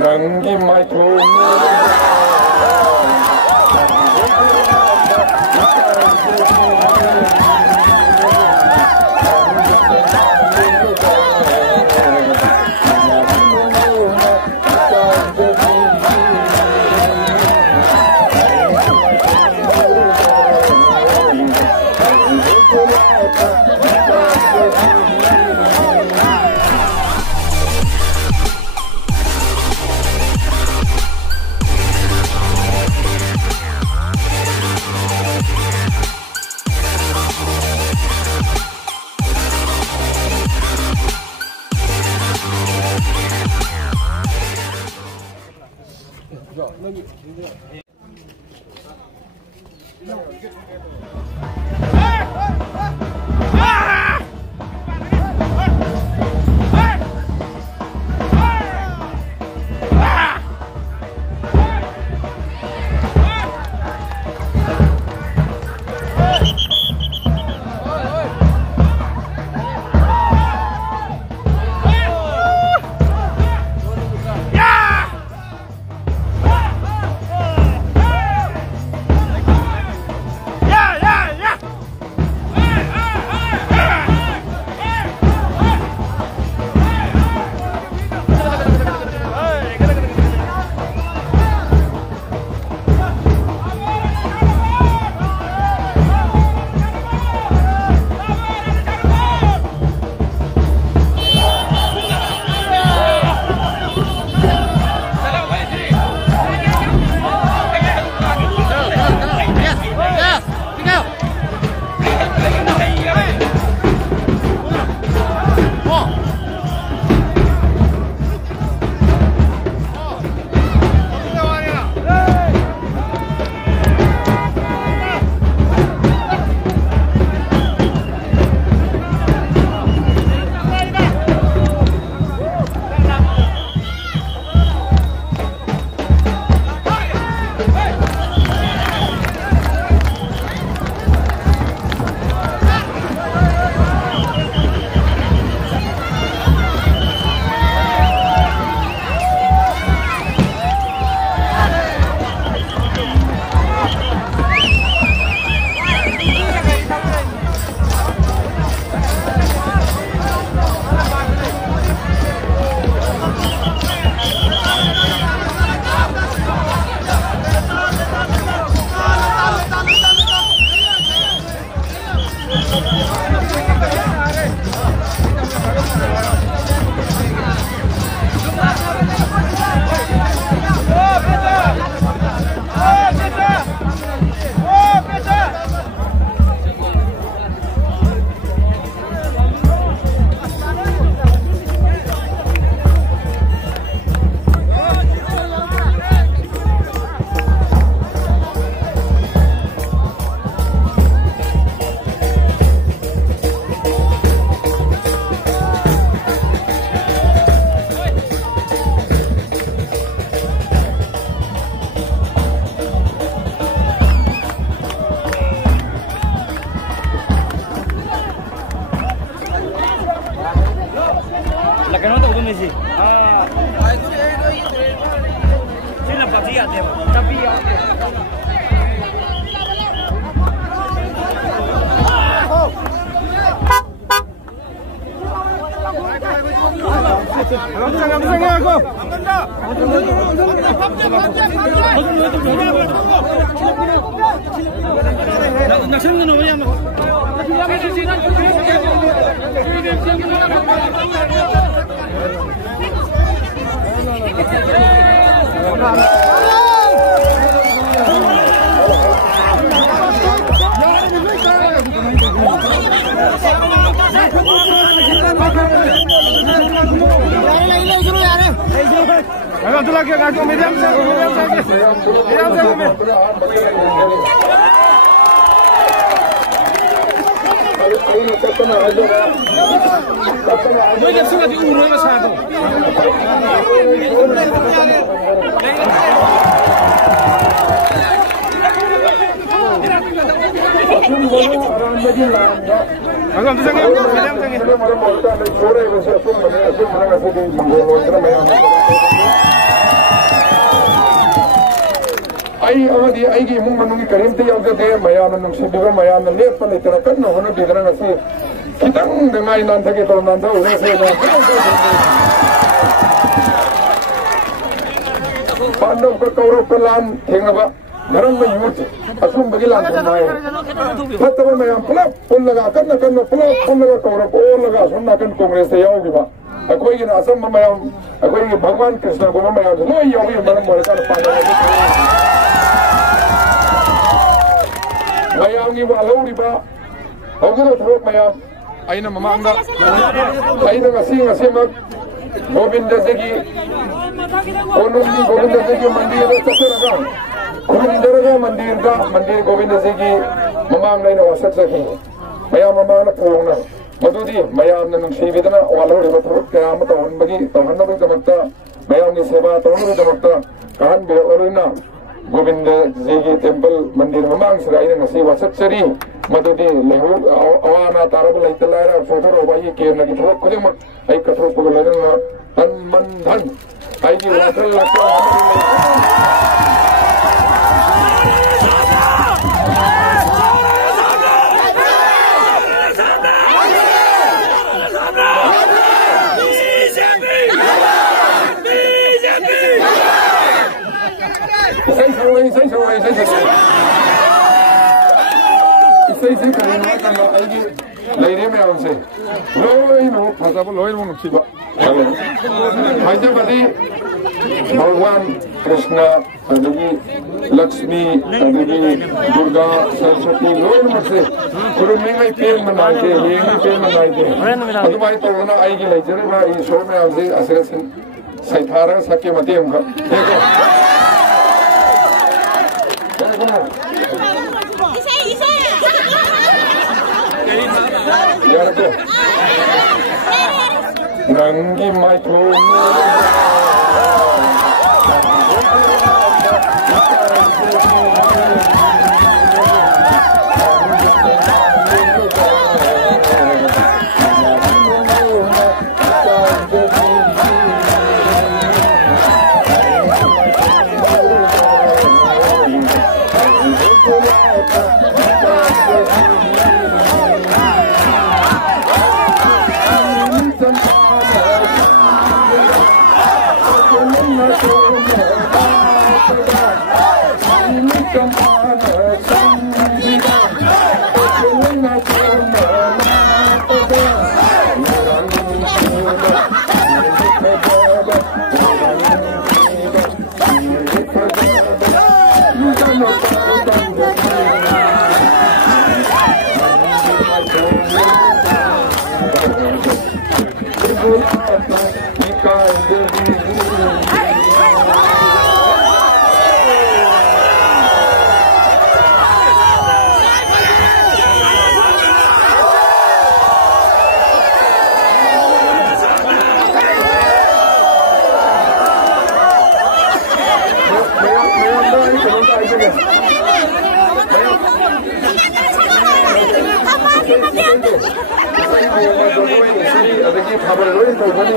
Nangi mai tu. Agam आई की इमुंग मनुंग की करीमते यावजदे मयाम नुंगसिबिबा मयाम लेप लेतना कन्न होनो बिदरा नसी खितंग दंगाई नांथा के तो नांथा उने से पांडव को कौरव को लान थेंगबा मरंग में यूथ असुम बगी लान थमाए फतब मयाम पुलप पुल लगा कन्न कन्न पुलप पुल लगा कौरव और लगा सुनना कन कांग्रेस से यावगिबा अकोई के असम मयाम अकोई के भगवान कृष्ण को मयाम लोई यावगी मरंग मोरे का पांडव मयाम की वालौरिबा हौगरो थरोक मयाम आइना ममांगा आइना ngasi गोविंद जी की गोविंद जी की मंदिर चतरगा खुरुंदरगा मंदिर गोविंद जी की ममांग लाइन वसत सकी मयाम ममांग पुंगना मदुदी मयाम नुंगसिबिदना वालौरिबा थरोक कयाम तौहनबगी तौहनबगीदमक्ता मयाम की सेवा तौहनबगीदमक्ता कहन बेरलोरिना गोविंद जी की टेम्पल मंदिर ममांग सराइना ngasi वसत सरी मदुदी लेहु अवाना तारब लैतलारा फोटोरोबा ये केरना की थरोक खुदेमक आई कथरोक पगलना तन मन धन आई की वाटर लक्ष्य इसे करेंगे करना आएगी लेने में उनसे लोई नो फंसा वो लोई नो नुक्सीबा हैदराबादी भगवान कृष्ण अदगी लक्ष्मी अदगी दुर्गा सरस्वती लोई नो से कुरुमें में पेल मनाए थे ये भी पेल मनाए थे अदुबाई तो ना आएगी लेजर ना ये शो में हमसे असर से सैथारा सके मते हम देखो यार को नंगी mytho adagi khabar loin to bani